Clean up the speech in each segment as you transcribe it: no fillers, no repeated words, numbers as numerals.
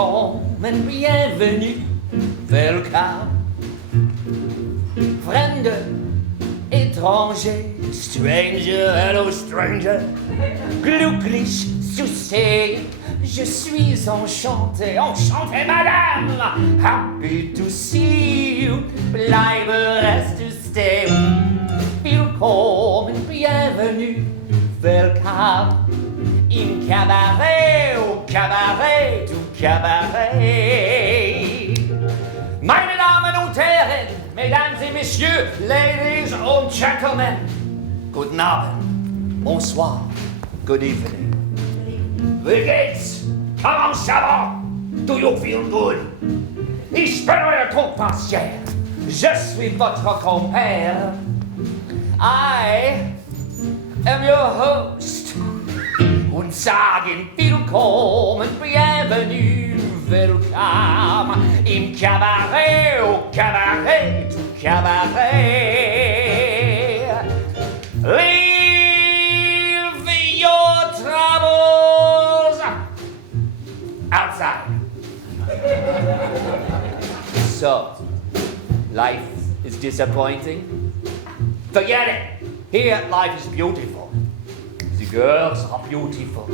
Welcome and bienvenue, welcome. Fremde, étranger, stranger, hello stranger. Glücklich zu sehen, je suis enchanté, enchanté madame. Happy to see you, bleibe reste to stay. Willkommen, bienvenue, welcome. Im Cabaret, au Cabaret, du Cabaret. Meine Damen und Herren, Mesdames et Messieurs, Ladies and Gentlemen, guten Abend, bonsoir, good evening. Wie geht's? Comment ça va? Do you feel good? Ich bin euer Conferencier. Je suis votre compère. I am your host. Und sagen willkommen, bienvenue, welcome im Cabaret, au Cabaret, du Cabaret. Leave your troubles outside. So, life is disappointing? Forget it. Here, life is beautiful. The girls are beautiful.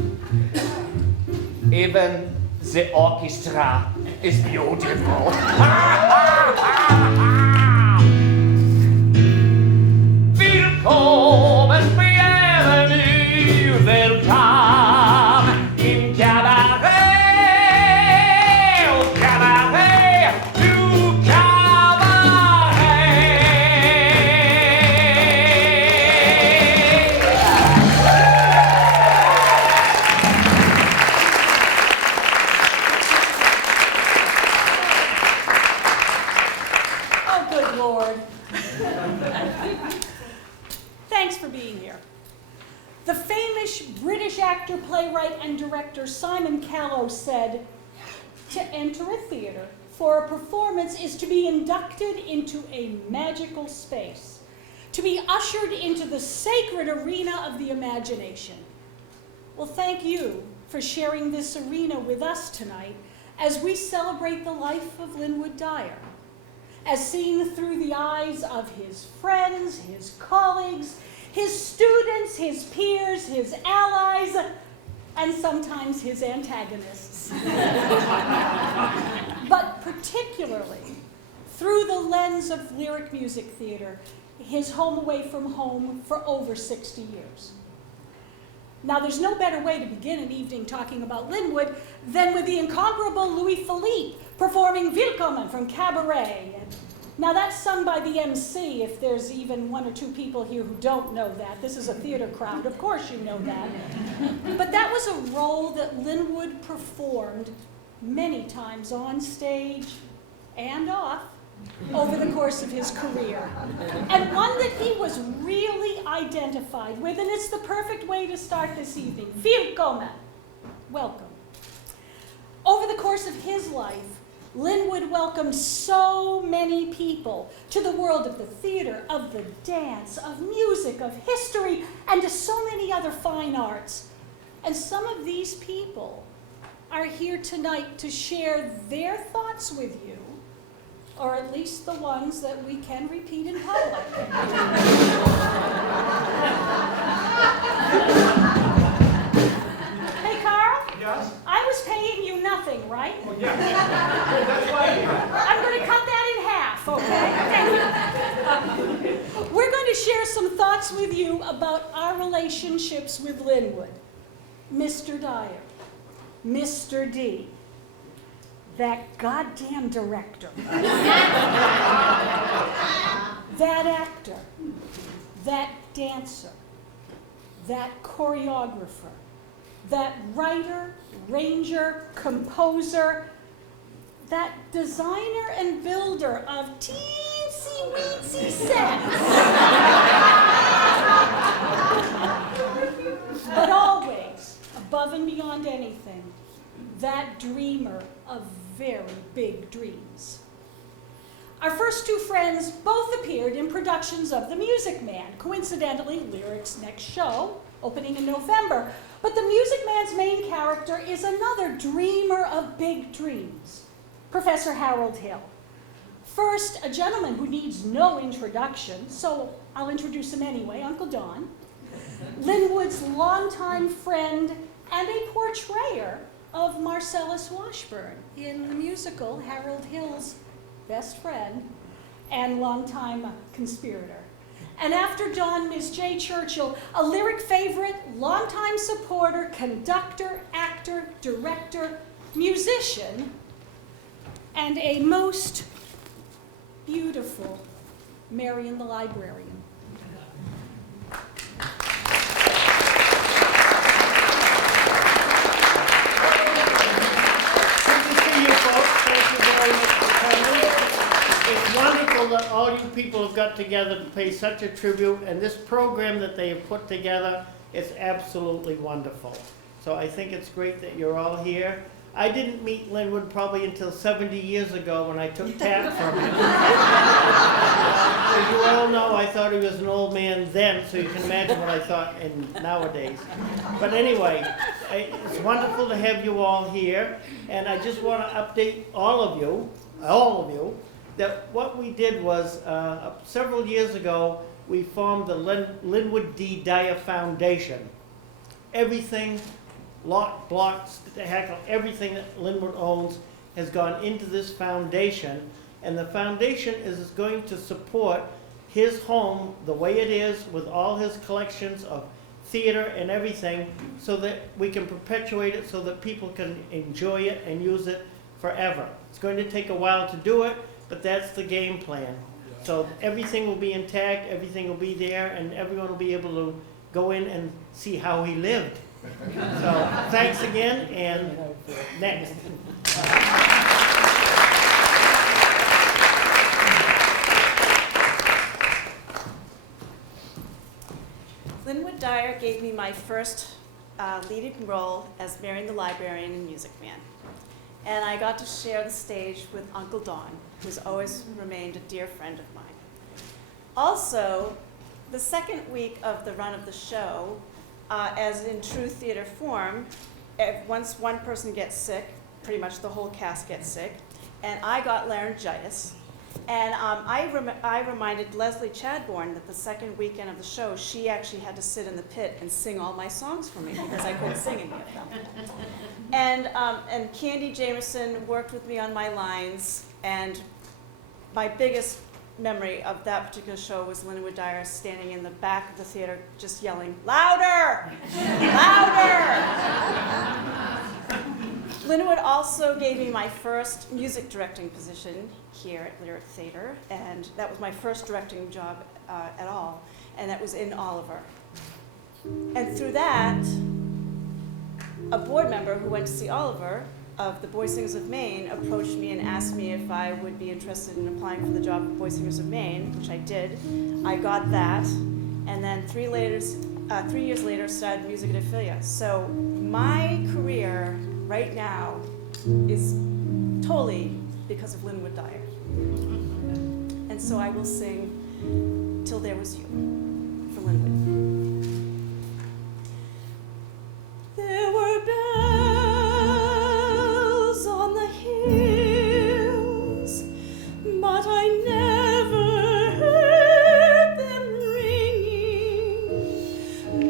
Even the orchestra is beautiful. Willkommen, bienvenue, welcome im Cabaret, au Cabaret, du Thanks for being here. The famous British actor, playwright, and director Simon Callow said, "To enter a theater for a performance is to be inducted into a magical space, to be ushered into the sacred arena of the imagination." Well, thank you for sharing this arena with us tonight as we celebrate the life of Linwood Dyer, as seen through the eyes of his friends, his colleagues, his students, his peers, his allies, and sometimes his antagonists. But particularly through the lens of lyric music theater, his home away from home for over 60 years. Now, there's no better way to begin an evening talking about Linwood than with the incomparable Louis Philippe performing Willkommen from Cabaret. Now, that's sung by the MC, if there's even one or two people here who don't know that. This is a theater crowd. Of course you know that. But that was a role that Linwood performed many times on stage and off over the course of his career. And one that he was really identified with, and it's the perfect way to start this evening. Willkommen. Welcome. Over the course of his life, Linwood welcomed so many people to the world of the theater, of the dance, of music, of history, and to so many other fine arts. And some of these people are here tonight to share their thoughts with you, or at least the ones that we can repeat in public. Hey, Carl? Yes? I was paying you nothing, right? Oh, yeah. That's why I'm here. I'm going to cut that in half, okay? Thank you. We're going to share some thoughts with you about our relationships with Linwood. Mr. Dyer, Mr. D, that goddamn director, that actor, that dancer, that choreographer, that writer, ranger, composer, that designer and builder of teensy-weensy sets. But always, above and beyond anything, that dreamer of very big dreams. Our first two friends both appeared in productions of The Music Man, coincidentally, Lyric's next show, opening in November. But The Music Man's main character is another dreamer of big dreams, Professor Harold Hill. First, a gentleman who needs no introduction, so I'll introduce him anyway, Uncle Don. Linwood's longtime friend and a portrayer of Marcellus Washburn in the musical Harold Hill's best friend and longtime conspirator. And after Don, Miss J. Churchill, a Lyric favorite, longtime supporter, conductor, actor, director, musician, and a most beautiful Marion the librarian. It's wonderful that all you people have got together to pay such a tribute, and this program that they have put together is absolutely wonderful. So I think it's great that you're all here. I didn't meet Linwood probably until 70 years ago when I took tap from him. As you all know, I thought he was an old man then, so you can imagine what I thought nowadays. But anyway, it's wonderful to have you all here, and I just want to update all of you, that what we did was, several years ago, we formed the Linwood D. Dyer Foundation. Everything, lock, blocks, everything that Linwood owns has gone into this foundation, and the foundation is going to support his home the way it is with all his collections of theater and everything, so that we can perpetuate it so that people can enjoy it and use it forever. It's going to take a while to do it, but that's the game plan. So everything will be intact, everything will be there, and everyone will be able to go in and see how he lived. So thanks again, and next. Linwood Dyer gave me my first leading role as Marion the Librarian in Music Man. And I got to share the stage with Uncle Don, who's always remained a dear friend of mine. Also, the second week of the run of the show, as in true theater form, once one person gets sick, pretty much the whole cast gets sick, and I got laryngitis. And I reminded Leslie Chadbourne that the second weekend of the show, she actually had to sit in the pit and sing all my songs for me because I couldn't sing any of them. And Candy Jameson worked with me on my lines, and my biggest memory of that particular show was Linwood Dyer standing in the back of the theater just yelling, "Louder! Louder!" Linwood also gave me my first music directing position here at Lyric Theater, and that was my first directing job at all, and that was in Oliver. And through that, a board member who went to see Oliver of the Boy Singers of Maine approached me and asked me if I would be interested in applying for the job of Boy Singers of Maine, which I did. I got that, and then 3 years later started music at Ophelia. So my career right now is totally because of Linwood Dyer. And so I will sing Till There Was You for Linwood. There were bells on the hills, but I never heard them ringing.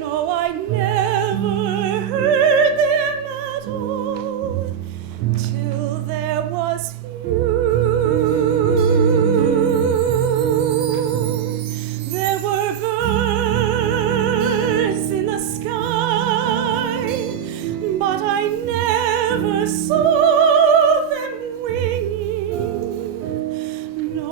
No, I never heard them at all till there was you. There were birds in the sky, but I never saw them winging. No,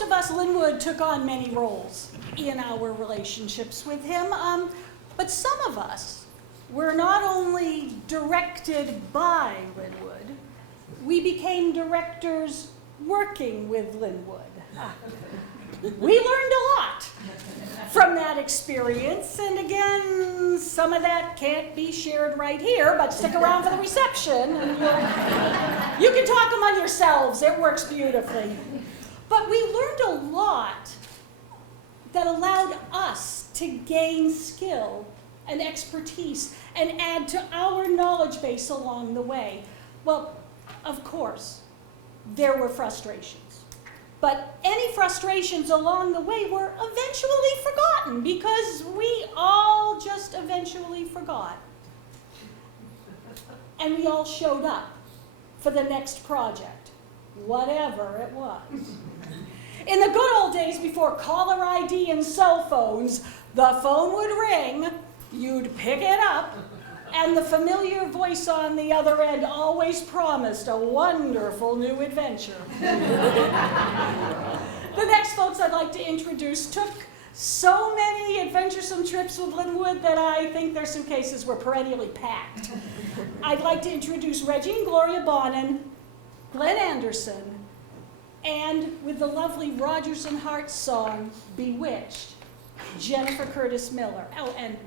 most of us, Linwood took on many roles in our relationships with him, but some of us were not only directed by Linwood, we became directors working with Linwood. We learned a lot from that experience, and again, some of that can't be shared right here, but stick around for the reception, and you can talk among yourselves. It works beautifully. But we learned a lot that allowed us to gain skill and expertise and add to our knowledge base along the way. Well, of course, there were frustrations. But any frustrations along the way were eventually forgotten because we all just eventually forgot. And we all showed up for the next project, whatever it was. In the good old days before caller ID and cell phones, the phone would ring, you'd pick it up, and the familiar voice on the other end always promised a wonderful new adventure. The next folks I'd like to introduce took so many adventuresome trips with Linwood that I think their suitcases were perennially packed. I'd like to introduce Reggie and Gloria Bonin, Glenn Anderson, and with the lovely Rodgers and Hart song, Bewitched, Jennifer Curtis Miller. Oh, and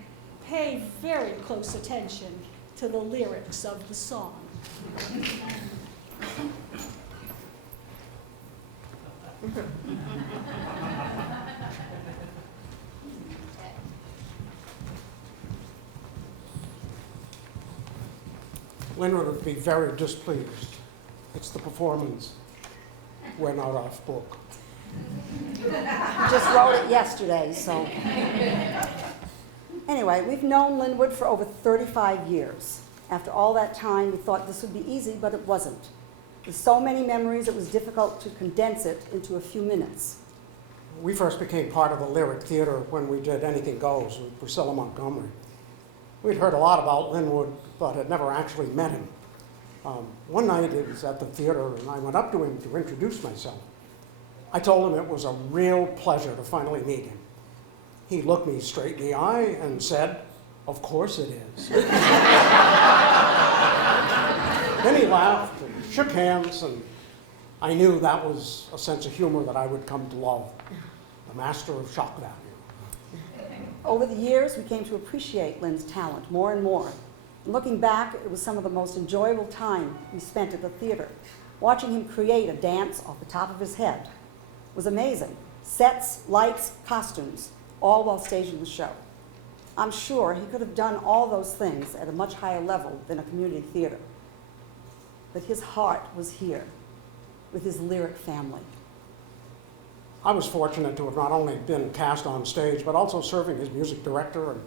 pay very close attention to the lyrics of the song. Linwood would be very displeased. It's the performance. We're not off book. Just wrote it yesterday, so. Anyway, we've known Linwood for over 35 years. After all that time, we thought this would be easy, but it wasn't. With so many memories, it was difficult to condense it into a few minutes. We first became part of the Lyric Theater when we did Anything Goes with Priscilla Montgomery. We'd heard a lot about Linwood, but had never actually met him. One night it was at the theater, and I went up to him to introduce myself. I told him it was a real pleasure to finally meet him. He looked me straight in the eye and said, "Of course it is." Then he laughed and shook hands, and I knew that was a sense of humor that I would come to love. The master of shock value. Over the years, we came to appreciate Lynn's talent more and more. And looking back, it was some of the most enjoyable time we spent at the theater. Watching him create a dance off the top of his head was amazing. Sets, lights, costumes, all while staging the show. I'm sure he could have done all those things at a much higher level than a community theater. But his heart was here with his lyric family. I was fortunate to have not only been cast on stage, but also serving as music director and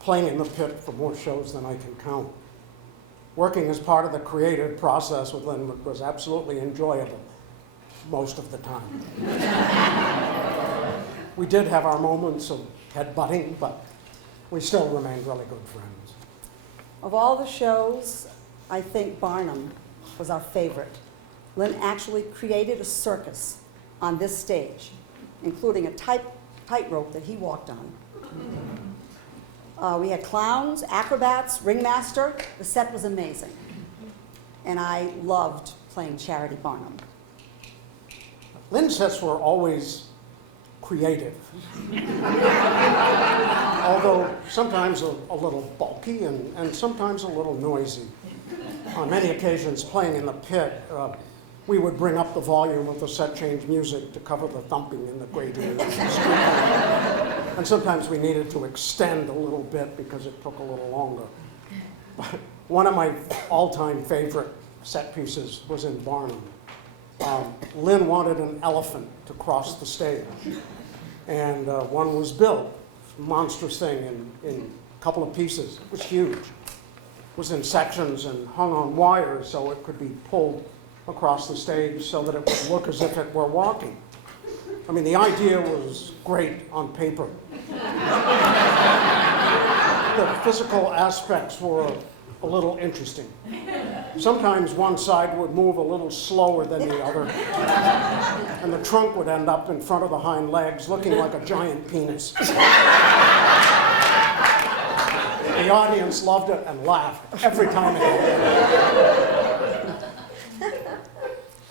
playing in the pit for more shows than I can count. Working as part of the creative process with Linwood was absolutely enjoyable most of the time. We did have our moments of headbutting, but we still remained really good friends. Of all the shows, I think Barnum was our favorite. Lynn actually created a circus on this stage, including a tightrope that he walked on. We had clowns, acrobats, ringmaster. The set was amazing. And I loved playing Charity Barnum. Lynn's sets were always creative, although sometimes a little bulky and sometimes a little noisy. On many occasions, playing in the pit, we would bring up the volume of the set change music to cover the thumping in the grating. And sometimes we needed to extend a little bit because it took a little longer. But one of my all-time favorite set pieces was in Barnum. Lynn wanted an elephant to cross the stage, and one was built, monstrous thing in a couple of pieces. It was huge. It was in sections and hung on wires so it could be pulled across the stage so that it would look as if it were walking. I mean, the idea was great on paper. The physical aspects were a little interesting. Sometimes one side would move a little slower than the other, and the trunk would end up in front of the hind legs, looking like a giant penis. The audience loved it and laughed every time it happened.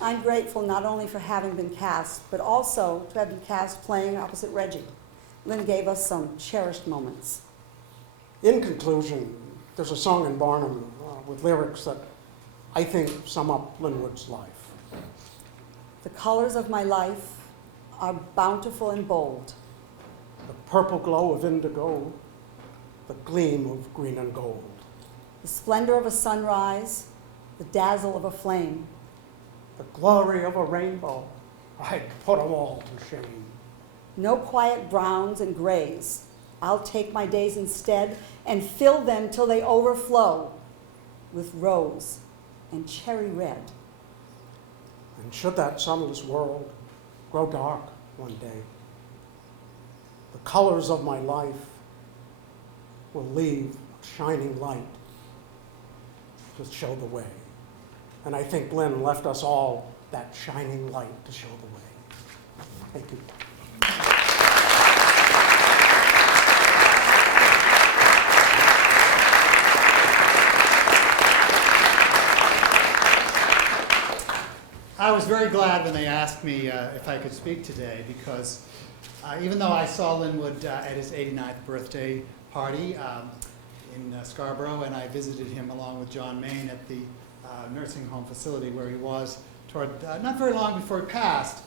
I'm grateful not only for having been cast, but also to have been cast playing opposite Reggie. Lynn gave us some cherished moments. In conclusion, there's a song in Barnum with lyrics that I think sum up Linwood's life. The colors of my life are bountiful and bold. The purple glow of indigo, the gleam of green and gold. The splendor of a sunrise, the dazzle of a flame. The glory of a rainbow, I'd put 'em all to shame. No quiet browns and grays. I'll take my days instead and fill them till they overflow with rose and cherry red. And should that sunless world grow dark one day, the colors of my life will leave a shining light to show the way. And I think Lynn left us all that shining light to show the way. Thank you. I was very glad when they asked me if I could speak today, because even though I saw Linwood at his 89th birthday party in Scarborough, and I visited him along with John Main at the nursing home facility where he was toward not very long before he passed,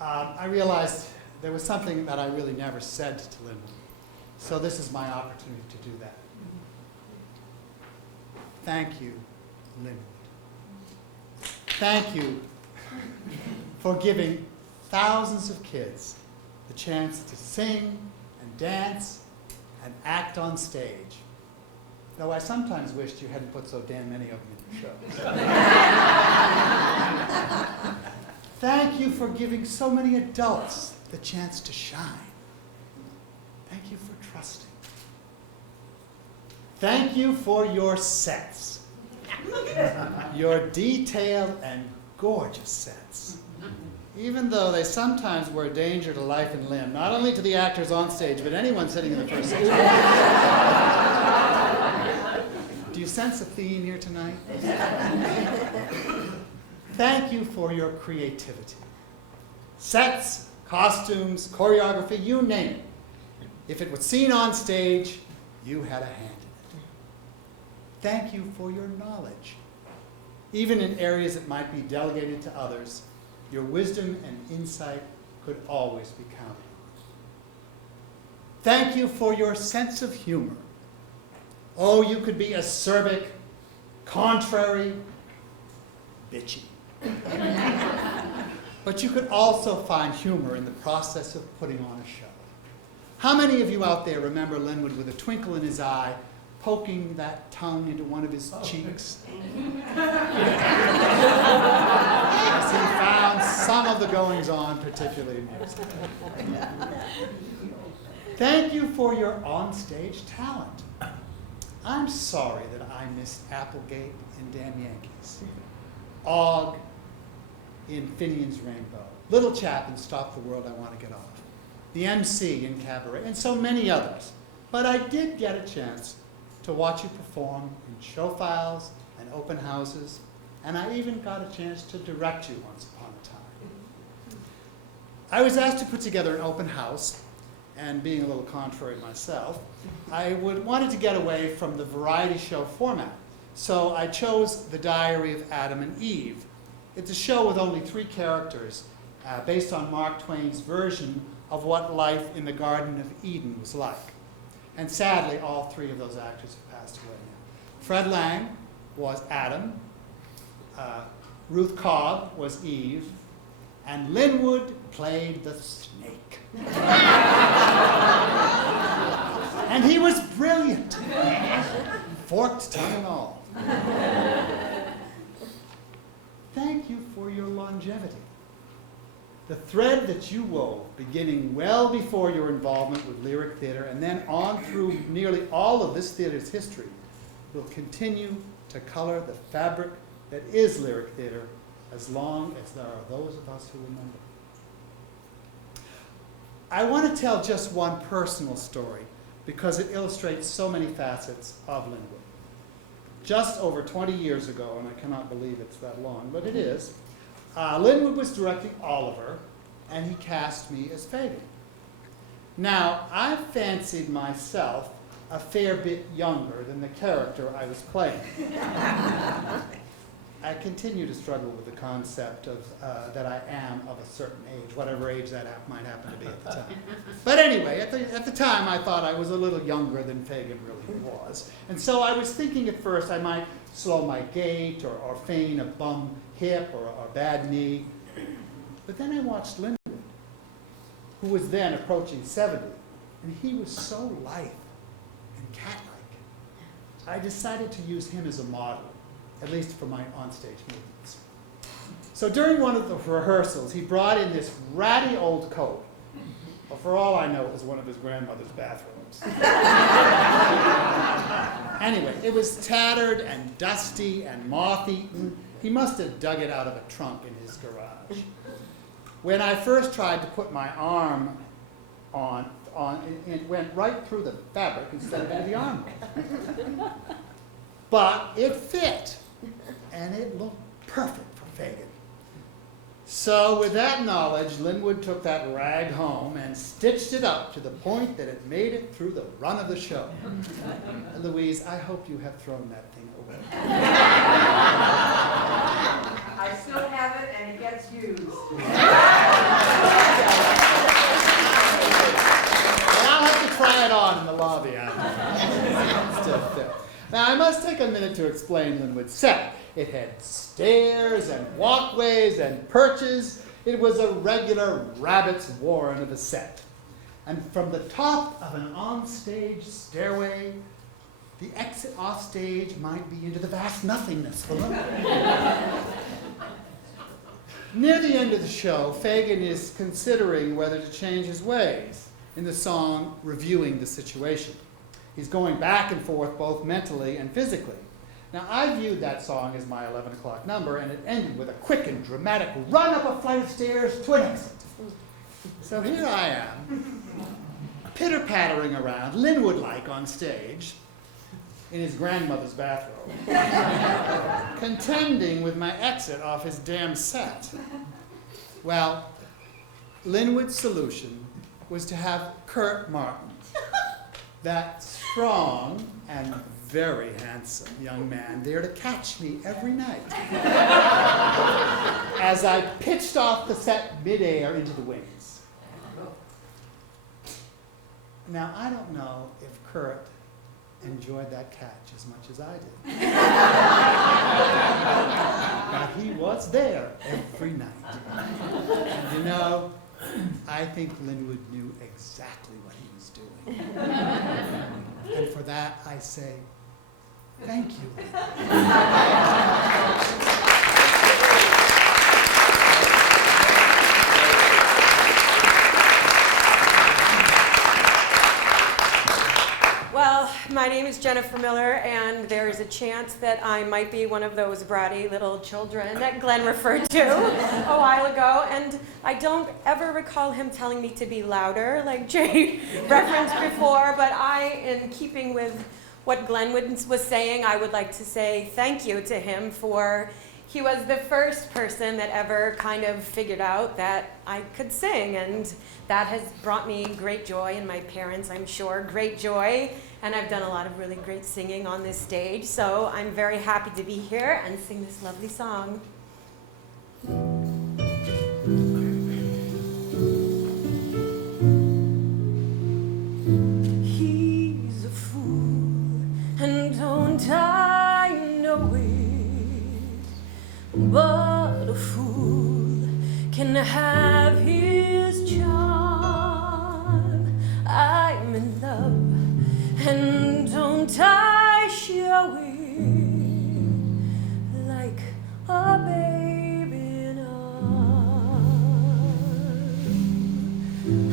I realized there was something that I really never said to Linwood. So this is my opportunity to do that. Thank you, Linwood. Thank you for giving thousands of kids the chance to sing and dance and act on stage. Though I sometimes wished you hadn't put so damn many of them in your shows. Thank you for giving so many adults the chance to shine. Thank you for trusting. Thank you for your sets. Your detailed and gorgeous sets. Even though they sometimes were a danger to life and limb, not only to the actors on stage, but anyone sitting in the first section. Do you sense a theme here tonight? Thank you for your creativity. Sets, costumes, choreography, you name it. If it was seen on stage, you had a hand in it. Thank you for your knowledge. Even in areas that might be delegated to others, your wisdom and insight could always be counted on. Thank you for your sense of humor. Oh, you could be acerbic, contrary, bitchy. But you could also find humor in the process of putting on a show. How many of you out there remember Linwood with a twinkle in his eye, poking that tongue into one of his cheeks? As he found some of the goings-on particularly amusing. Thank you for your onstage talent. I'm sorry that I missed Applegate in Damn Yankees, Og in Finian's Rainbow, Little Chap in Stop the World, I Want to Get Off, the MC in Cabaret, and so many others. But I did get a chance to watch you perform in show files and open houses, and I even got a chance to direct you once upon a time. I was asked to put together an open house, and being a little contrary myself, I wanted to get away from the variety show format. So I chose The Diary of Adam and Eve. It's a show with only 3 characters, based on Mark Twain's version of what life in the Garden of Eden was like. And sadly, all 3 of those actors have passed away now. Fred Lang was Adam, Ruth Cobb was Eve, and Linwood played the snake. And he was brilliant, forked tongue and all. Thank you for your longevity. The thread that you wove, beginning well before your involvement with lyric theater and then on through nearly all of this theater's history, will continue to color the fabric that is lyric theater as long as there are those of us who remember. I want to tell just one personal story because it illustrates so many facets of Linwood. Just over 20 years ago, and I cannot believe it's that long, but it is, Linwood was directing Oliver, and he cast me as Fagin. Now, I fancied myself a fair bit younger than the character I was playing. I continue to struggle with the concept of that I am of a certain age, whatever age that might happen to be at the time. But anyway, at the time I thought I was a little younger than Fagin really was. And so I was thinking at first I might slow my gait or feign a bum hip or a bad knee. But then I watched Linwood, who was then approaching 70, and he was so lithe and cat-like. I decided to use him as a model, at least for my onstage movements. So during one of the rehearsals, he brought in this ratty old coat. Well, for all I know, it was one of his grandmother's bathrobes. Anyway, it was tattered and dusty and moth-eaten. He must have dug it out of a trunk in his garage. When I first tried to put my arm on it went right through the fabric instead of into the armhole. But it fit, and it looked perfect for Fagin. So with that knowledge, Linwood took that rag home and stitched it up to the point that it made it through the run of the show. Louise, I hope you have thrown that thing away. I still have it, and it gets used. I'll have to try it on in the lobby after. Still fit. Now, I must take a minute to explain Linwood's set. It had stairs and walkways and perches. It was a regular rabbit's warren of a set. And from the top of an onstage stairway, the exit off stage might be into the vast nothingness below. Near the end of the show, Fagin is considering whether to change his ways in the song Reviewing the Situation. He's going back and forth both mentally and physically. Now, I viewed that song as my 11 o'clock number, and it ended with a quick and dramatic run up a flight of stairs to an exit. So here I am, pitter-pattering around, Linwood-like on stage, in his grandmother's bathrobe, contending with my exit off his damn set. Well, Linwood's solution was to have Kurt Martin, that strong and very handsome young man, there to catch me every night as I pitched off the set midair into the wings. Now, I don't know if Kurt enjoyed that catch as much as I did. But he was there every night. And you know, I think Linwood knew exactly what he was doing. And for that, I say, thank you. Well, my name is Jennifer Miller, and there is a chance that I might be one of those bratty little children that Glenn referred to a while ago, and I don't ever recall him telling me to be louder, like Jay referenced before, but in keeping with what Glenn was saying, I would like to say thank you to him for, he was the first person that ever kind of figured out that I could sing, and that has brought me great joy, and my parents, I'm sure, great joy, and I've done a lot of really great singing on this stage, so I'm very happy to be here and sing this lovely song. He's a fool, and don't I know it, but a fool can have his charm. I'm in love, and don't I show it like a baby in arms.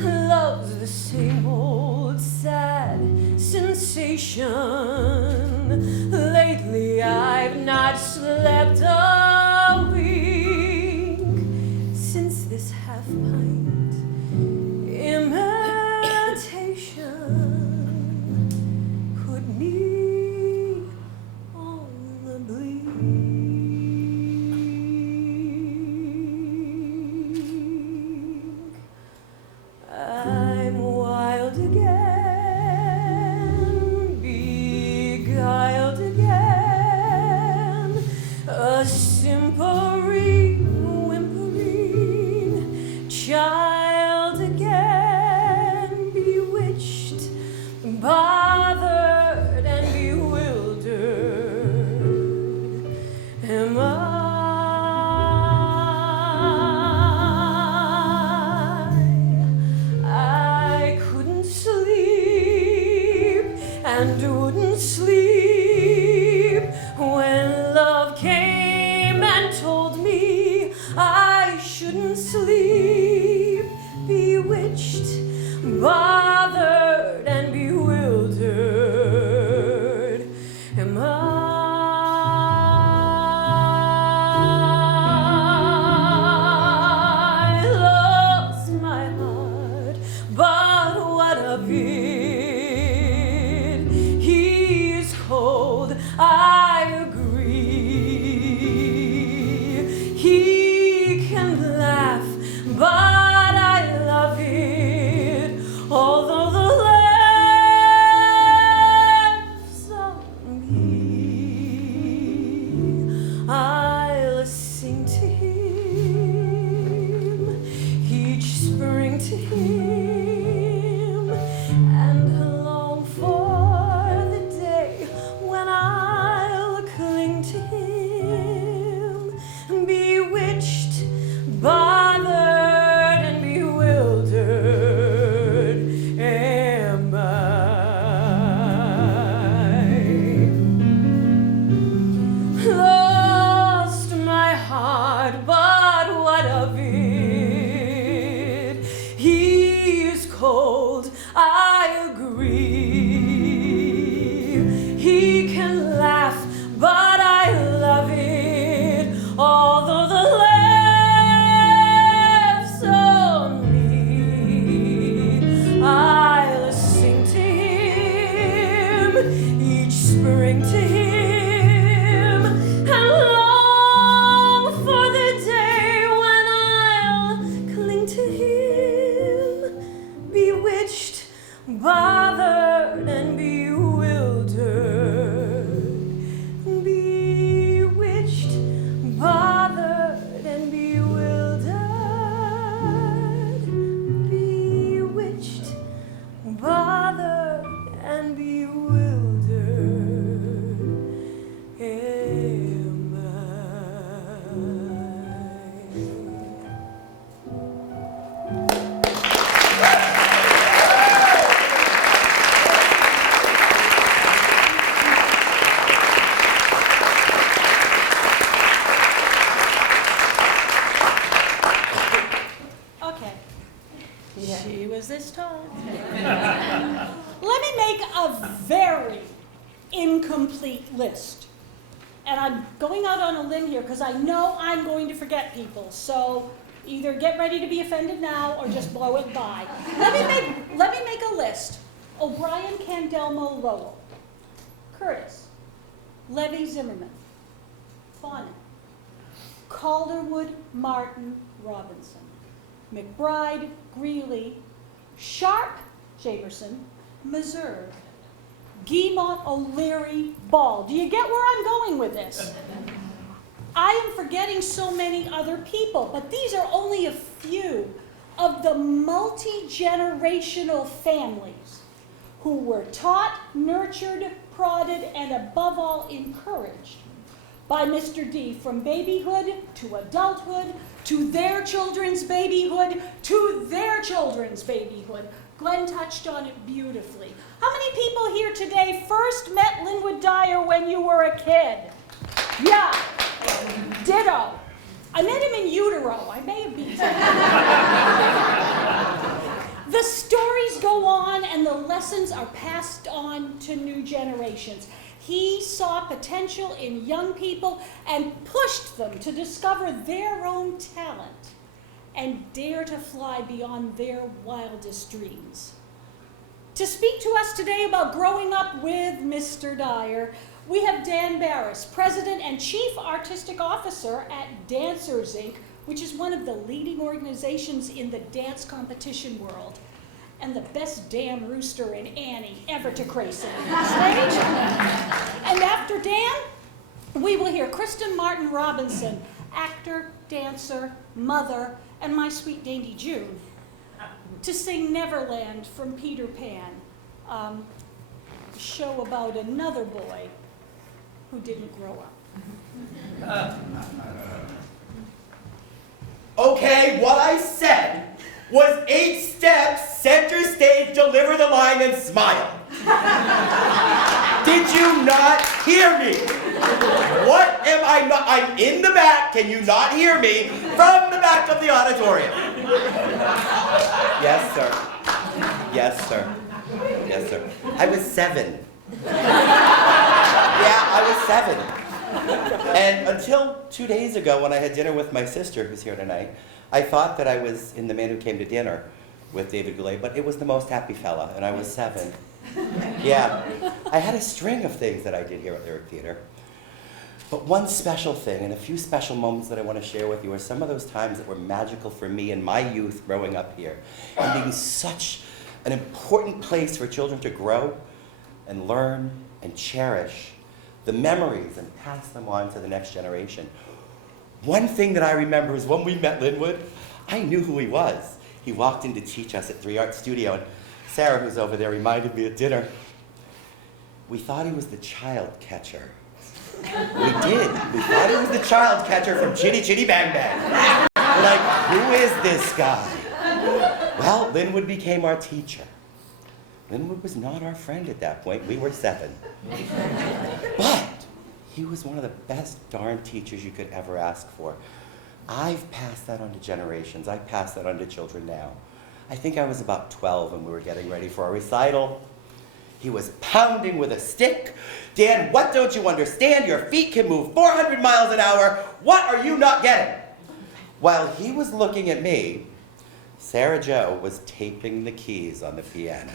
Love's the same old sad sensation. Lately I've not slept half-pint imitation put me on the bleak. I'm wild again, beguiled again, a simpering, whimpering child again, bewitched, bothered, and bewildered. Am I couldn't sleep and wouldn't sleep when love came and told me I shouldn't sleep, bewitched, bothered, and bewildered. Am I lost my heart, but what of it? He is cold, I agree. He can laugh, but I love it, although the laughs on me. I'll sing to him, each spring to him, and long for the day when I'll cling to him, bewitched, bothered, and bewildered. Am I lost my heart, but what of it? He is cold, I agree. He can laugh, but I love it, although the laughs on me. I'll sing to him, each spring to him, and long for the day when I'll cling to him, bewitched, bothered, and bewildered. Bewitched, bothered, and bewildered. Bewitched, bothered, and bewildered. Am Okay. She was this tall. Let me make a very incomplete list. And I'm going out on a limb here because I know I'm going to forget people. So either get ready to be offended now or just blow it by. Let me make a list. O'Brien, Candelmo, Lowell. Curtis. Levy, Zimmerman. Bonnet. Calderwood, Martin, Robinson. McBride, Greeley, Sharp, Jamerson, Meserve, Guimont, O'Leary, Ball. Do you get where I'm going with this? I am forgetting so many other people, but these are only a few of the multi-generational families who were taught, nurtured, prodded, and above all encouraged by Mr. D from babyhood to adulthood to their children's babyhood to their children's babyhood. Glenn touched on it beautifully. How many people here today first met Linwood Dyer when you were a kid? Yeah, ditto. I met him in utero. I may have been. The stories go on and the lessons are passed on to new generations. He saw potential in young people and pushed them to discover their own talent and dare to fly beyond their wildest dreams. To speak to us today about growing up with Mr. Dyer, we have Dan Barris, President and Chief Artistic Officer at Dancers, Inc., which is one of the leading organizations in the dance competition world, and the best damn rooster in Annie ever to grace the stage. And after Dan, we will hear Kristen Martin Robinson, actor, dancer, mother, and my sweet dainty June, to sing Neverland from Peter Pan, a show about another boy who didn't grow up. Okay, what I said was 8 steps, center stage, deliver the line, and smile. Did you not hear me? What am I not? I'm in the back. Can you not hear me from the back of the auditorium? Yes, sir. Yes, sir. Yes, sir. I was 7. Yeah, I was 7. And until 2 days ago when I had dinner with my sister, who's here tonight, I thought that I was in The Man Who Came to Dinner with David Goulet, but it was The Most Happy Fella, and I was 7. Yeah, I had a string of things that I did here at Lyric Theater. But one special thing, and a few special moments that I want to share with you, are some of those times that were magical for me in my youth growing up here, and being such an important place for children to grow and learn and cherish the memories and pass them on to the next generation. One thing that I remember is when we met Linwood, I knew who he was. He walked in to teach us at 3 Art Studio, and Sarah, who's over there, reminded me at dinner, we thought he was the child catcher. We did. We thought he was the child catcher from Chitty Chitty Bang Bang. We're like, who is this guy? Well, Linwood became our teacher. Linwood was not our friend at that point. We were 7. But he was one of the best darn teachers you could ever ask for. I've passed that on to generations. I pass that on to children now. I think I was about 12 when we were getting ready for our recital. He was pounding with a stick. Dan, what don't you understand? Your feet can move 400 miles an hour. What are you not getting? While he was looking at me, Sarah Jo was taping the keys on the piano.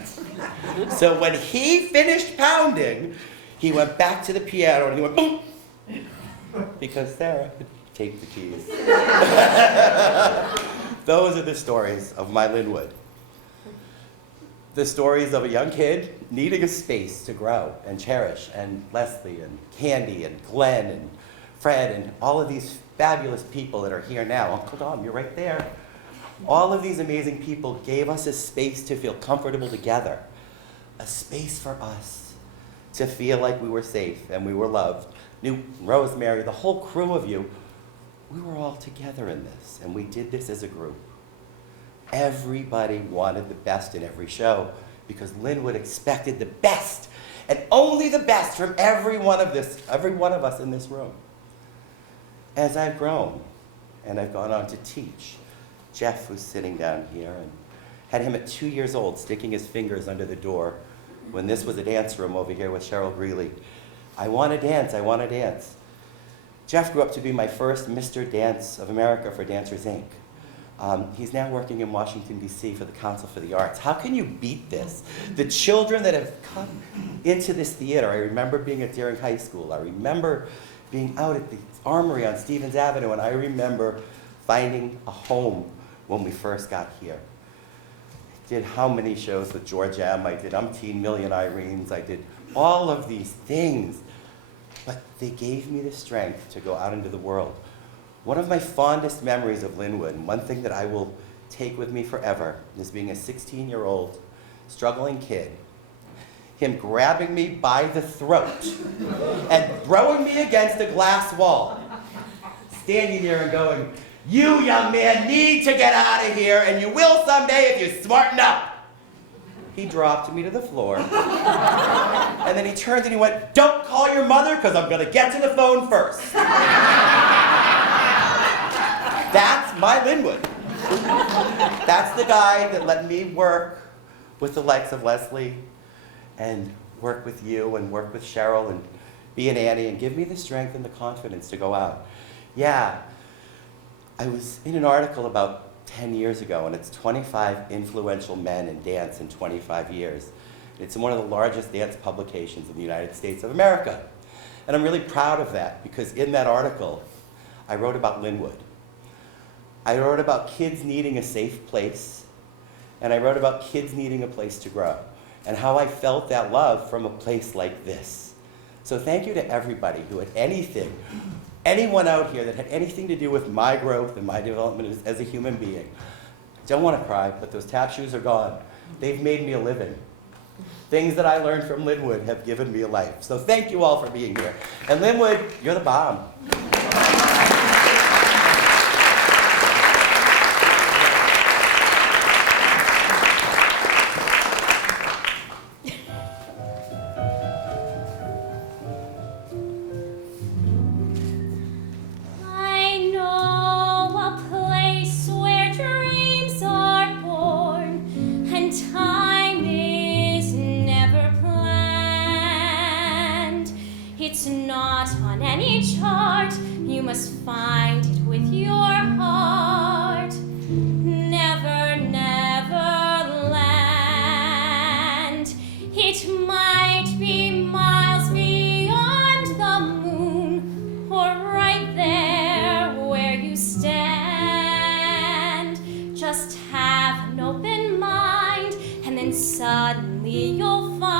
So when he finished pounding, he went back to the piano and he went boom, because Sarah had taped the keys. Those are the stories of my Linwood. The stories of a young kid needing a space to grow and cherish, and Leslie and Candy and Glenn and Fred and all of these fabulous people that are here now. Uncle Dom, you're right there. All of these amazing people gave us a space to feel comfortable together, a space for us to feel like we were safe and we were loved. Rosemary, the whole crew of you, we were all together in this, and we did this as a group. Everybody wanted the best in every show because Linwood expected the best and only the best from every one of us in this room. As I've grown and I've gone on to teach, Jeff, who's sitting down here, and had him at 2 years old sticking his fingers under the door when this was a dance room over here with Cheryl Greeley. I want to dance, I want to dance. Jeff grew up to be my first Mr. Dance of America for Dancers, Inc. He's now working in Washington, D.C. for the Council for the Arts. How can you beat this? The children that have come into this theater, I remember being at Deering High School. I remember being out at the Armory on Stevens Avenue, and I remember finding a home when we first got here. I did how many shows with George M. I did umpteen million Irenes. I did all of these things. But they gave me the strength to go out into the world. One of my fondest memories of Linwood, and one thing that I will take with me forever, is being a 16-year-old struggling kid, him grabbing me by the throat and throwing me against a glass wall, standing there and going, "You, young man, need to get out of here, and you will someday if you smarten up." He dropped me to the floor, and then he turned and he went, "Don't call your mother, because I'm going to get to the phone first." That's my Linwood. That's the guy that let me work with the likes of Leslie, and work with you, and work with Cheryl, and be an Annie, and give me the strength and the confidence to go out. Yeah, I was in an article about 10 years ago, and it's 25 influential men in dance in 25 years. It's in one of the largest dance publications in the United States of America. And I'm really proud of that, because in that article, I wrote about Linwood. I wrote about kids needing a safe place, and I wrote about kids needing a place to grow, and how I felt that love from a place like this. So thank you to everybody who had anyone out here that had anything to do with my growth and my development as a human being. I don't want to cry, but those tap shoes are gone. They've made me a living. Things that I learned from Linwood have given me a life. So thank you all for being here. And Linwood, you're the bomb. It's not on any chart, you must find it with your heart. Never, never land. It might be miles beyond the moon, or right there where you stand. Just have an open mind, and then suddenly you'll find.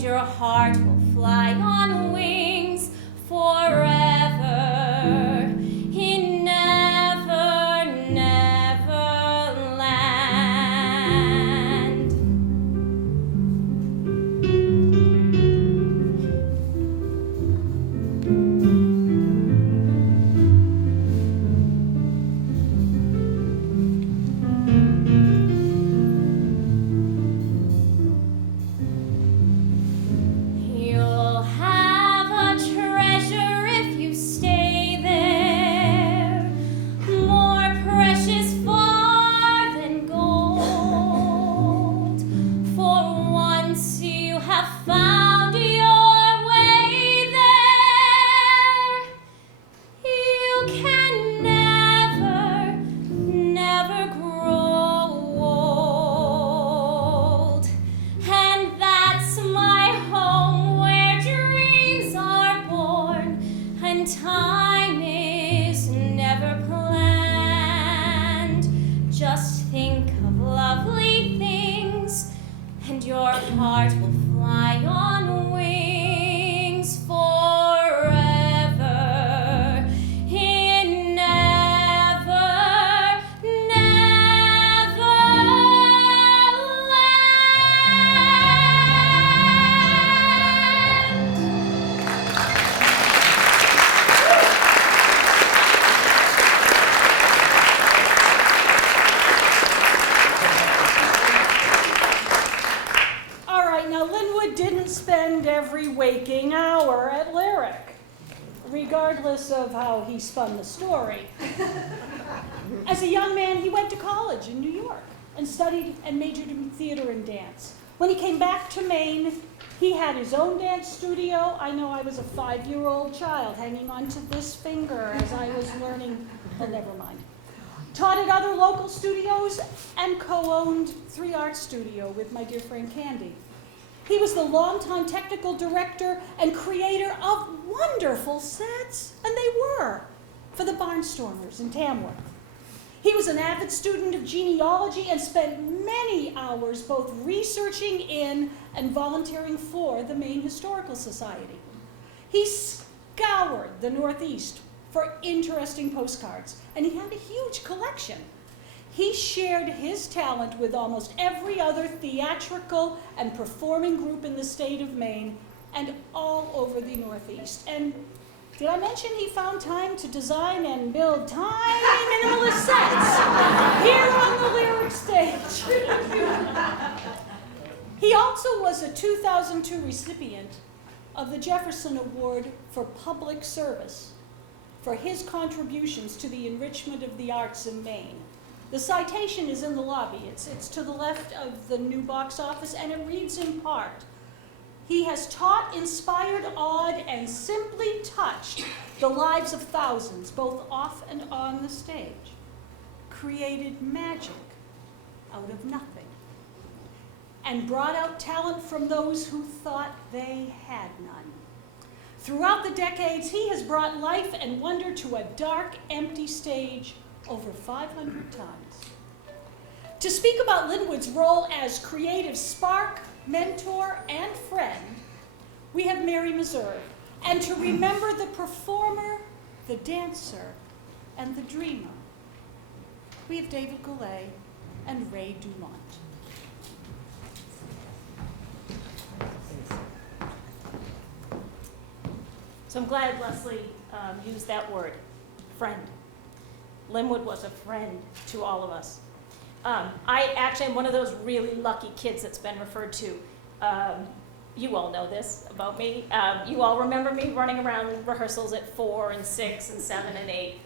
Your heart will fly on wings forever in never, never land. Time is never planned. Just think of lovely things, and your heart will fly on wings forever in never, never spend every waking hour at Lyric, regardless of how he spun the story. As a young man, he went to college in New York and studied and majored in theater and dance. When he came back to Maine, he had his own dance studio. I know I was a 5-year-old child hanging onto this finger as I was learning, oh, never mind. Taught at other local studios and co-owned 3 Art Studio with my dear friend Candy. He was the longtime technical director and creator of wonderful sets, and they were, for the Barnstormers in Tamworth. He was an avid student of genealogy and spent many hours both researching in and volunteering for the Maine Historical Society. He scoured the Northeast for interesting postcards, and he had a huge collection. He shared his talent with almost every other theatrical and performing group in the state of Maine and all over the Northeast. And did I mention he found time to design and build tiny minimalist sets here on the Lyric stage? He also was a 2002 recipient of the Jefferson Award for Public Service for his contributions to the enrichment of the arts in Maine. The citation is in the lobby. It's to the left of the new box office, and it reads in part, "He has taught, inspired, awed, and simply touched the lives of thousands, both off and on the stage. Created magic out of nothing, and brought out talent from those who thought they had none. Throughout the decades, he has brought life and wonder to a dark, empty stage over 500 times." To speak about Linwood's role as creative spark, mentor, and friend, we have Mary Meserve. And to remember the performer, the dancer, and the dreamer, we have David Goulet and Ray Dumont. So I'm glad Leslie used that word, friend. Linwood was a friend to all of us. I actually am one of those really lucky kids that's been referred to. You all know this about me. You all remember me running around rehearsals at 4 and 6 and 7 and 8.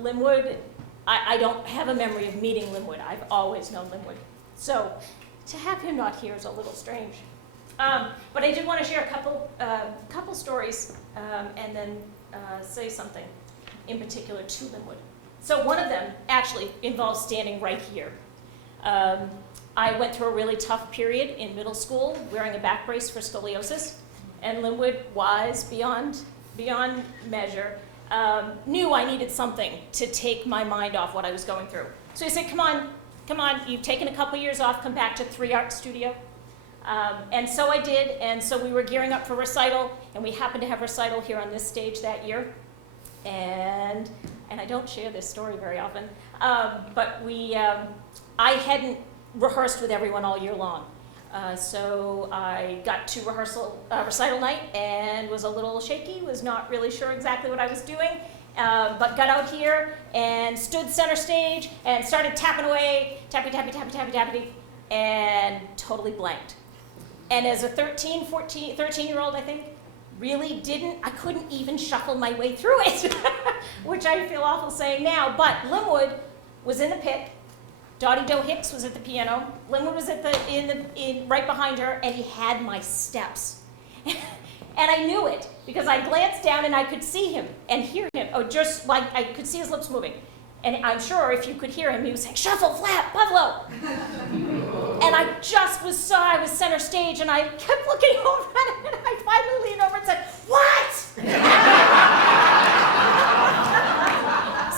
Linwood, I don't have a memory of meeting Linwood. I've always known Linwood. So to have him not here is a little strange. But I did want to share a couple stories and then say something in particular to Linwood. So one of them actually involves standing right here. I went through a really tough period in middle school, wearing a back brace for scoliosis, and Linwood, wise beyond measure, knew I needed something to take my mind off what I was going through. So he said, come on, you've taken a couple years off, come back to 3 Art Studio. And so I did, and so we were gearing up for recital, and we happened to have recital here on this stage that year. And I don't share this story very often, but I hadn't rehearsed with everyone all year long. So I got to recital night and was a little shaky, was not really sure exactly what I was doing, but got out here and stood center stage and started tapping away, tappy, tappy, tappy, tappy, tappy, and totally blanked. And as a 13-year-old, I think, I couldn't even shuffle my way through it, which I feel awful saying now, but Linwood was in the pit, Dottie Doe Hicks was at the piano, Linwood was at right behind her, and he had my steps. And I knew it, because I glanced down and I could see him and hear him, just like I could see his lips moving. And I'm sure if you could hear him, he was saying, "Shuffle, flap, Pueblo." And I saw I was center stage, and I kept looking over at him, and I finally leaned over and said, "What?"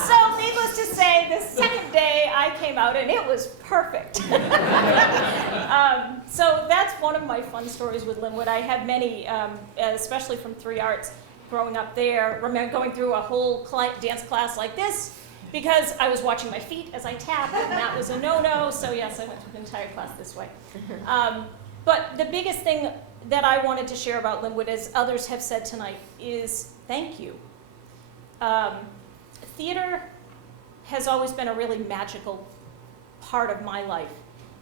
So needless to say, the second day I came out, and it was perfect. So that's one of my fun stories with Linwood. I have many, especially from 3 Arts, growing up there, remember going through a whole dance class like this, because I was watching my feet as I tapped, and that was a no-no, so yes, I went through the entire class this way. But the biggest thing that I wanted to share about Linwood, as others have said tonight, is thank you. Theater has always been a really magical part of my life,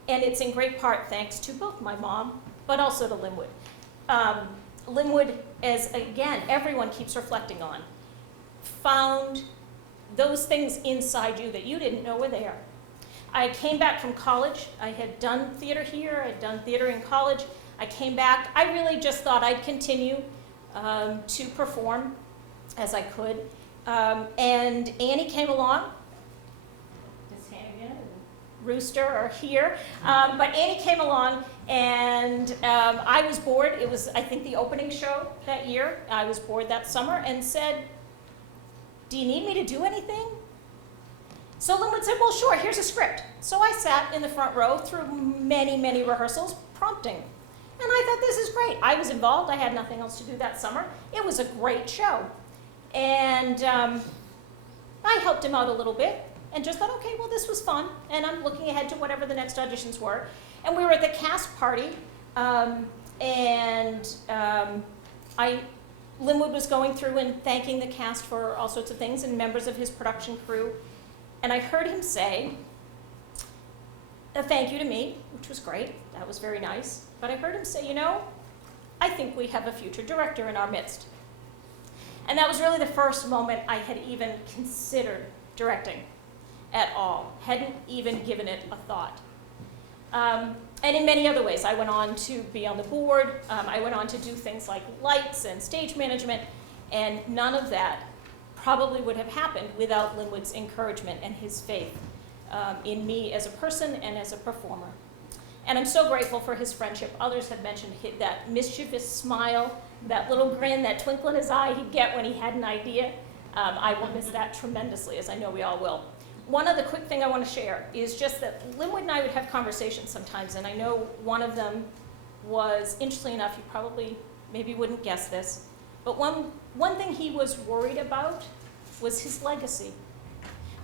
and it's in great part thanks to both my mom, but also to Linwood. Linwood, as again, everyone keeps reflecting on, found those things inside you that you didn't know were there. I came back from college. I had done theater here. I'd done theater in college. I came back. I really just thought I'd continue to perform as I could. And Annie came along. This Hannigan and Rooster are here. But Annie came along, and I was bored. It was, I think, the opening show that year. I was bored that summer and said, "Do you need me to do anything?" So Linwood said, "Well, sure, here's a script." So I sat in the front row through many, many rehearsals, prompting. And I thought, this is great. I was involved. I had nothing else to do that summer. It was a great show. And I helped him out a little bit and just thought, okay, well, this was fun, and I'm looking ahead to whatever the next auditions were. And we were at the cast party, Linwood was going through and thanking the cast for all sorts of things and members of his production crew. And I heard him say a thank you to me, which was great. That was very nice. But I heard him say, you know, I think we have a future director in our midst. And that was really the first moment I had even considered directing at all. Hadn't even given it a thought. And in many other ways, I went on to be on the board. I went on to do things like lights and stage management, and none of that probably would have happened without Linwood's encouragement and his faith in me as a person and as a performer. And I'm so grateful for his friendship. Others have mentioned that mischievous smile, that little grin, that twinkle in his eye he'd get when he had an idea. I will miss that tremendously, as I know we all will. One other quick thing I want to share is just that Linwood and I would have conversations sometimes, and I know one of them was, interestingly enough, you probably maybe wouldn't guess this, but one thing he was worried about was his legacy,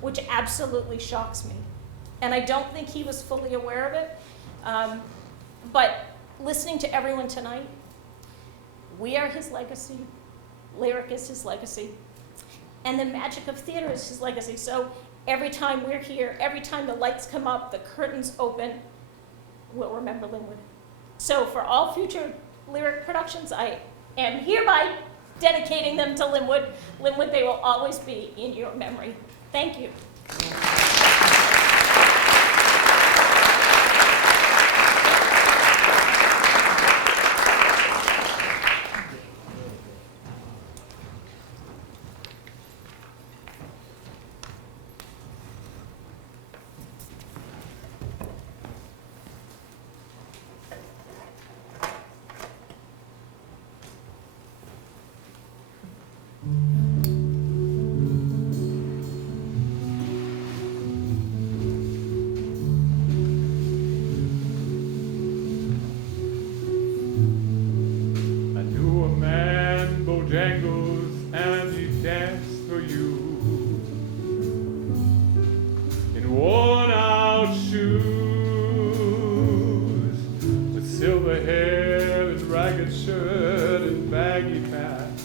which absolutely shocks me. And I don't think he was fully aware of it, but listening to everyone tonight, we are his legacy, Lyric is his legacy, and the magic of theater is his legacy. So every time we're here, every time the lights come up, the curtains open, we'll remember Linwood. So for all future Lyric productions, I am hereby dedicating them to Linwood. Linwood, they will always be in your memory. Thank you. Jangles and he danced for you in worn out shoes with silver hair and ragged shirt and baggy pants.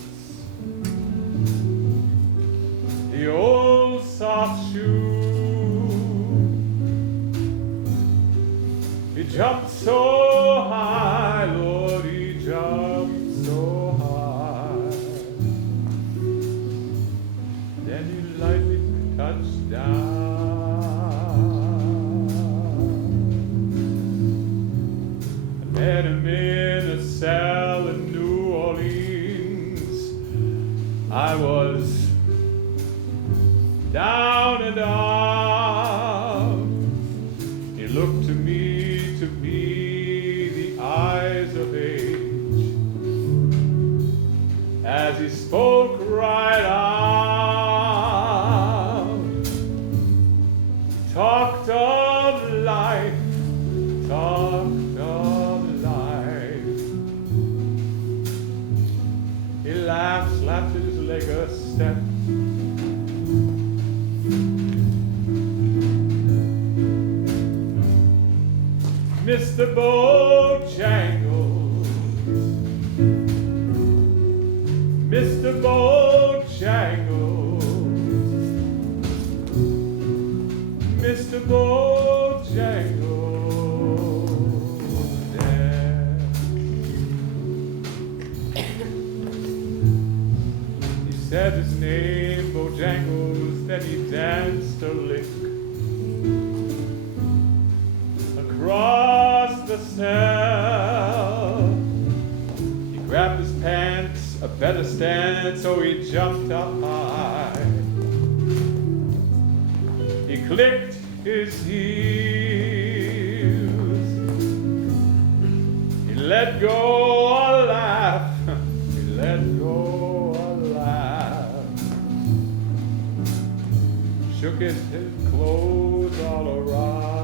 The old soft shoe, he jumped so high, Lord, he jumped so high. I met him in a cell in New Orleans. I was down and out. He looked to me to be the eyes of age as he spoke right out. Talked of life, talked of life. He laughed, slapped his leg a step. Mr. Bojangles, Mr. Bojangles, Mr. Bojangles, yeah. He said his name, Bojangles, then he danced a lick across the cell. He grabbed his pants, a better stand, so he jumped up high. He clicked his heels. He let go a laugh. He let go a laugh. Shook his clothes all around.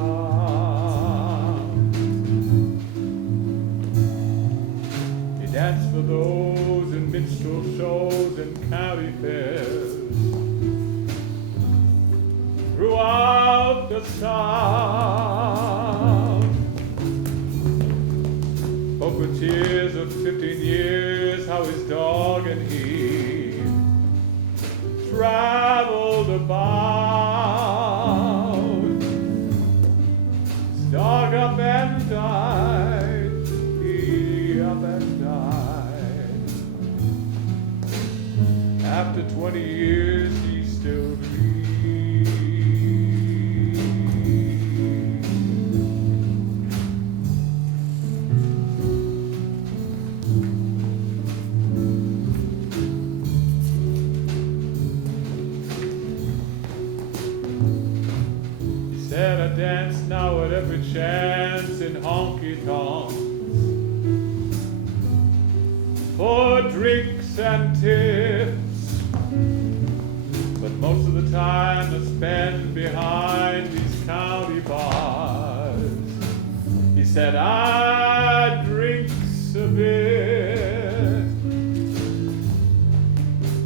He danced for those in minstrel shows and county fairs. Spoke with tears of 15 years, how his dog and he traveled about. His dog up and died, he up and died. After 20 years, he still grieves. Said I dance now at every chance in honky-tonks for drinks and tips, but most of the time I spend behind these county bars. He said I drinks a bit.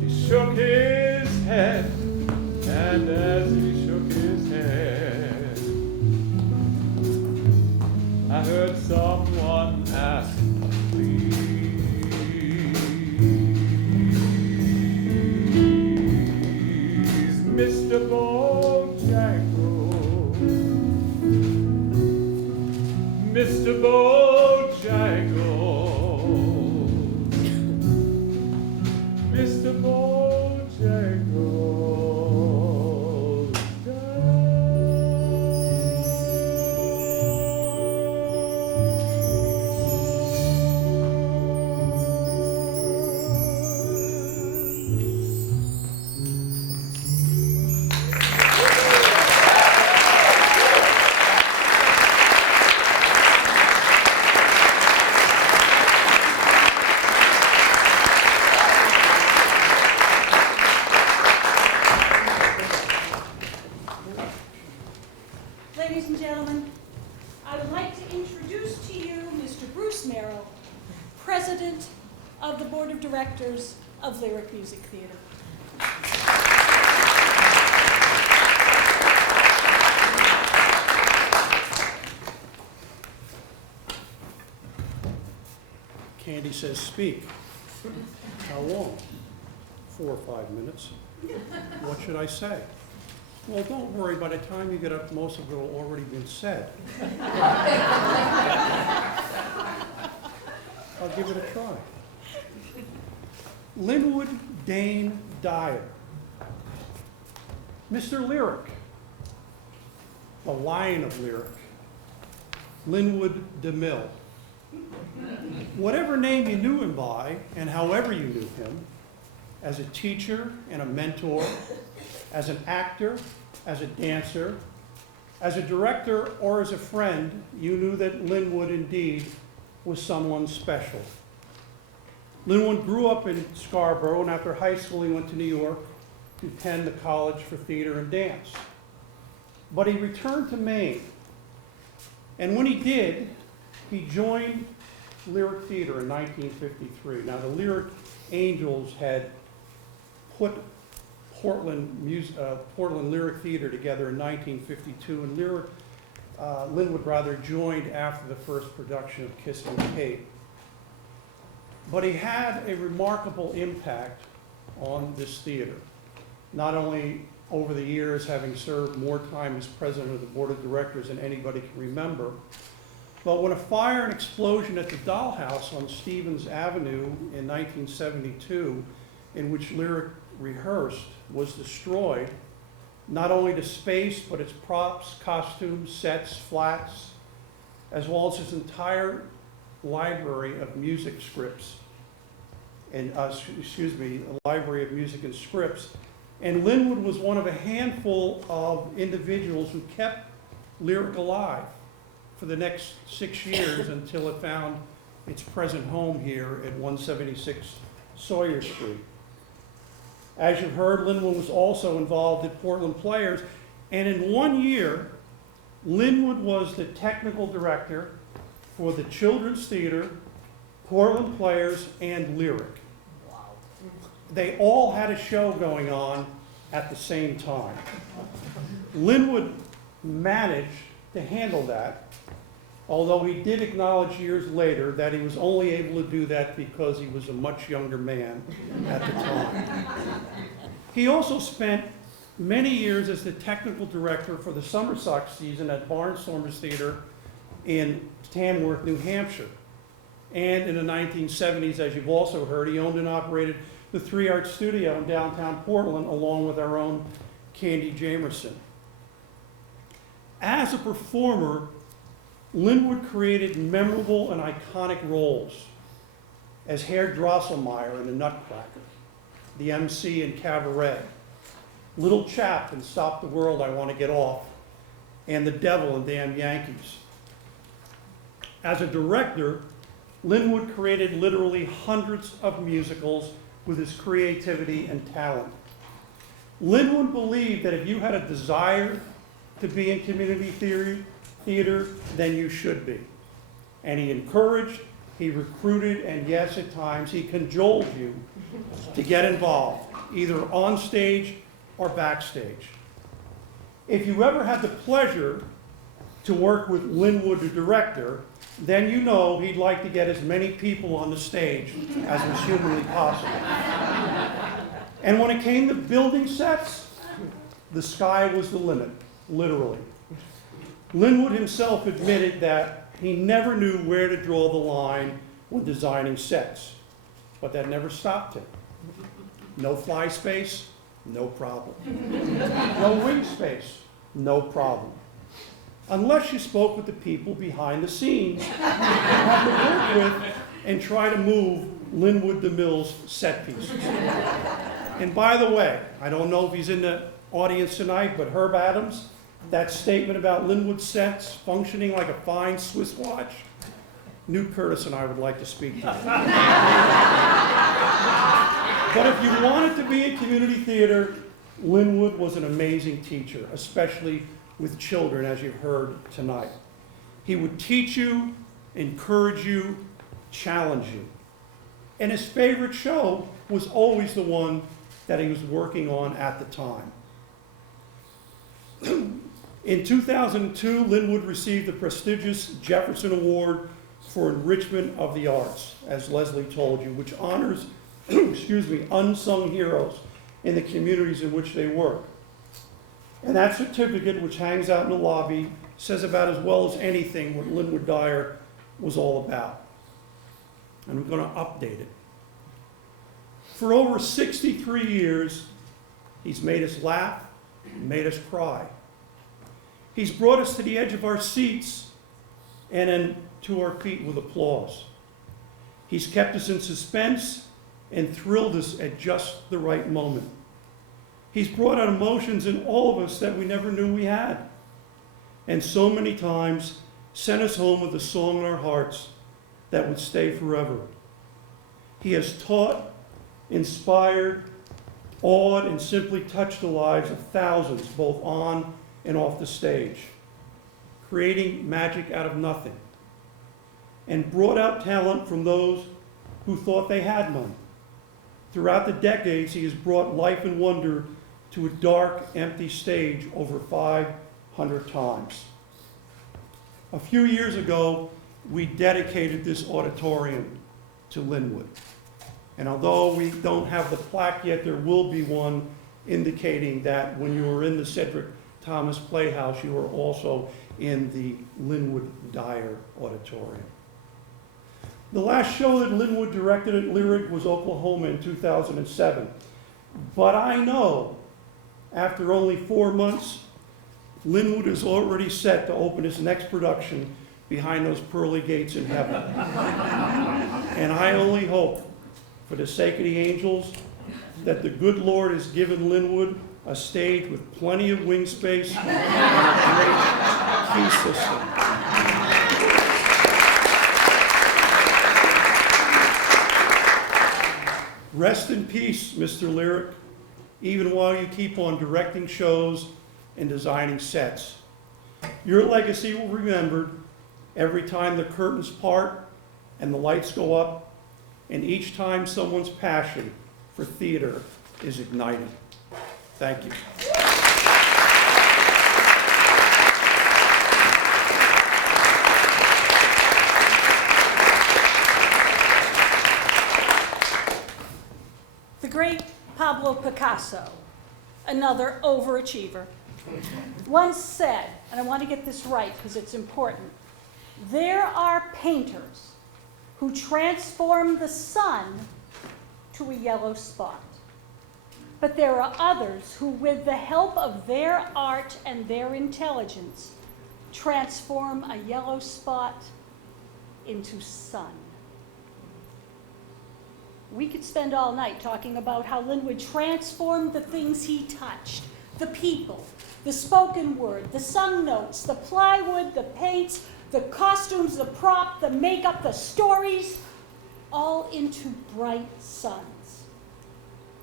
He shook his head, and as he shook his head, I heard someone ask, please, Mr. Bojangles, Mr. Bojangles, Mr. Bojangles. Ladies and gentlemen, I would like to introduce to you Mr. Bruce Merrill, President of the Board of Directors of Lyric Music Theater. Candy says speak. How long? 4 or 5 minutes. What should I say? Well, don't worry, by the time you get up, most of it will already been said. I'll give it a try. Linwood Dane Dyer. Mr. Lyric, the Lion of Lyric. Linwood DeMille. Whatever name you knew him by, and however you knew him, as a teacher and a mentor, as an actor, as a dancer, as a director, or as a friend, you knew that Linwood indeed was someone special. Linwood grew up in Scarborough, and after high school he went to New York to attend the College for Theater and Dance. But he returned to Maine, and when he did, he joined Lyric Theater in 1953. Now, the Lyric Angels had put Portland Lyric Theater together in 1952, and Linwood joined after the first production of Kissing Kate. But he had a remarkable impact on this theater, not only over the years having served more time as president of the board of directors than anybody can remember, but when a fire and explosion at the Dollhouse on Stevens Avenue in 1972, in which Lyric rehearsed, was destroyed, not only the space, but its props, costumes, sets, flats, as well as its entire library of music scripts, and a library of music and scripts. And Linwood was one of a handful of individuals who kept Lyric alive for the next 6 years until it found its present home here at 176 Sawyer Street. As you've heard, Linwood was also involved at Portland Players, and in 1 year, Linwood was the technical director for the Children's Theater, Portland Players, and Lyric. Wow. They all had a show going on at the same time. Linwood managed to handle that, although he did acknowledge years later that he was only able to do that because he was a much younger man at the time. He also spent many years as the technical director for the Summer Sox season at Barnstormers Theater in Tamworth, New Hampshire. And in the 1970s, as you've also heard, he owned and operated the 3 Art Studio in downtown Portland, along with our own Candy Jamerson. As a performer, Linwood created memorable and iconic roles as Herr Drosselmeyer in The Nutcracker, the MC in Cabaret, Little Chap in Stop the World, I Want to Get Off, and the Devil in Damn Yankees. As a director, Linwood created literally hundreds of musicals with his creativity and talent. Linwood believed that if you had a desire to be in community theater, then you should be. And he encouraged, he recruited, and yes, at times, he cajoled you to get involved, either on stage or backstage. If you ever had the pleasure to work with Linwood, the director, then you know he'd like to get as many people on the stage as was humanly possible. And when it came to building sets, the sky was the limit, literally. Linwood himself admitted that he never knew where to draw the line when designing sets, but that never stopped him. No fly space, no problem. No wing space, no problem. Unless you spoke with the people behind the scenes who had to work with and try to move Linwood DeMille's set pieces. And by the way, I don't know if he's in the audience tonight, but Herb Adams, that statement about Linwood sets functioning like a fine Swiss watch, Newt Curtis and I would like to speak to you. But if you wanted to be in community theater, Linwood was an amazing teacher, especially with children, as you've heard tonight. He would teach you, encourage you, challenge you. And his favorite show was always the one that he was working on at the time. In 2002, Linwood received the prestigious Jefferson Award for Enrichment of the Arts, as Leslie told you, which honors unsung heroes in the communities in which they work. And that certificate, which hangs out in the lobby, says about as well as anything what Linwood Dyer was all about. And I'm going to update it. For over 63 years, he's made us laugh, made us cry. He's brought us to the edge of our seats and then to our feet with applause. He's kept us in suspense and thrilled us at just the right moment. He's brought out emotions in all of us that we never knew we had. And so many times sent us home with a song in our hearts that would stay forever. He has taught, inspired, awed, and simply touched the lives of thousands, both on and off the stage, creating magic out of nothing, and brought out talent from those who thought they had none. Throughout the decades, he has brought life and wonder to a dark, empty stage over 500 times. A few years ago, we dedicated this auditorium to Linwood. And although we don't have the plaque yet, there will be one indicating that when you were in the Cedric Thomas Playhouse, you were also in the Linwood Dyer Auditorium. The last show that Linwood directed at Lyric was Oklahoma in 2007. But I know, after only 4 months, Linwood is already set to open his next production behind those pearly gates in heaven. And I only hope, for the sake of the angels, that the good Lord has given Linwood a stage with plenty of wing space and a great key system. Rest in peace, Mr. Lyric, even while you keep on directing shows and designing sets. Your legacy will be remembered every time the curtains part and the lights go up, and each time someone's passion for theater is ignited. Thank you. Pablo Picasso, another overachiever, once said, and I want to get this right because it's important, there are painters who transform the sun to a yellow spot. But there are others who, with the help of their art and their intelligence, transform a yellow spot into sun. We could spend all night talking about how Linwood transformed the things he touched, the people, the spoken word, the sung notes, the plywood, the paints, the costumes, the prop, the makeup, the stories, all into bright suns.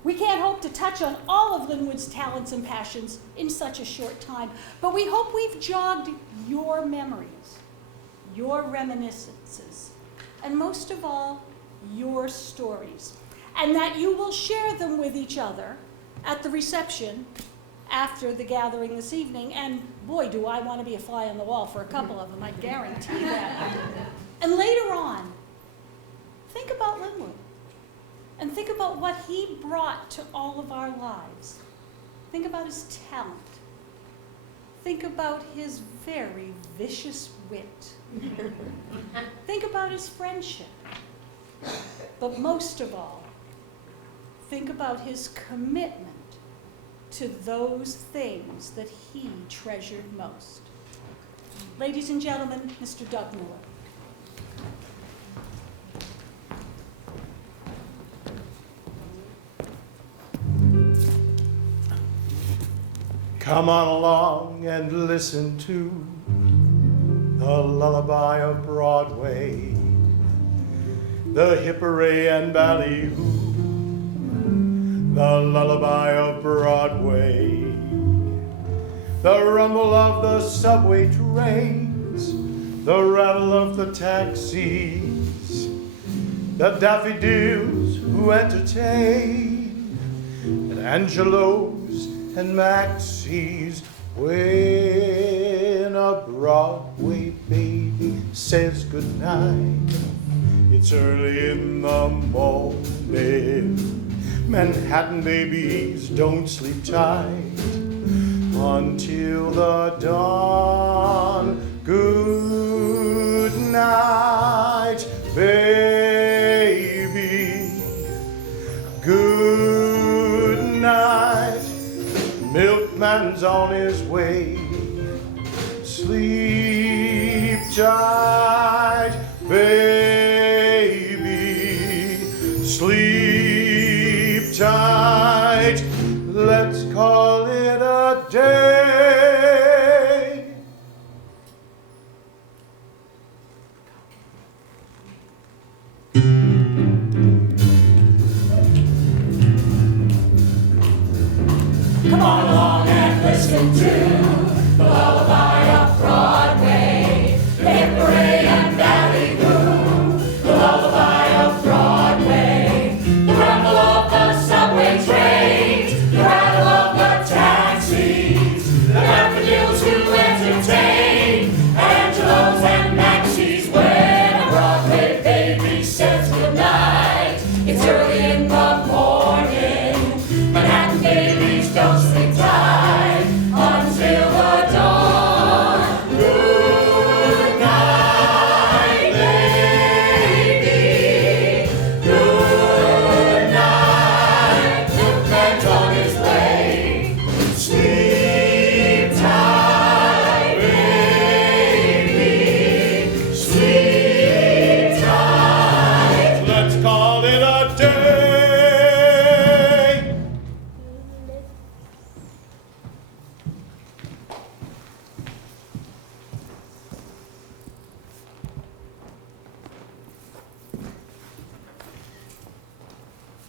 We can't hope to touch on all of Linwood's talents and passions in such a short time, but we hope we've jogged your memories, your reminiscences, and most of all, your stories, and that you will share them with each other at the reception after the gathering this evening. And boy, do I want to be a fly on the wall for a couple of them, I guarantee that. And later on, think about Linwood and think about what he brought to all of our lives. Think about his talent. Think about his very vicious wit. Think about his friendship. But most of all, think about his commitment to those things that he treasured most. Ladies and gentlemen, Mr. Doug Miller. Come on along and listen to the lullaby of Broadway, the hip-hooray and ballyhoo, the lullaby of Broadway, the rumble of the subway trains, the rattle of the taxis, the daffodils who entertain, and Angelo's and Maxie's. When a Broadway baby says goodnight, it's early in the morning. Manhattan babies don't sleep tight until the dawn. Good night, baby. Good night. Milkman's on his way. Sleep tight, baby. Sleep tight. Let's call it a day. Come on along and listen to the lullaby of Broadway, the hip-hooray and ballyhoo, the lullaby of Broadway, the rumble of the subway trains, the rattle of the taxis, the daffodils who entertain, Angelo's and Maxie's. When a Broadway baby says goodnight, it's early in the morning. Manhattan babies don't sleep tight until the dawn. Good night, baby. Good night. Milkman's on his way. Sleep tight, baby. Sleep tight. Let's call it a day.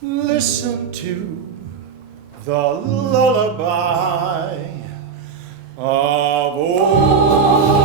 Listen to the lullaby of old.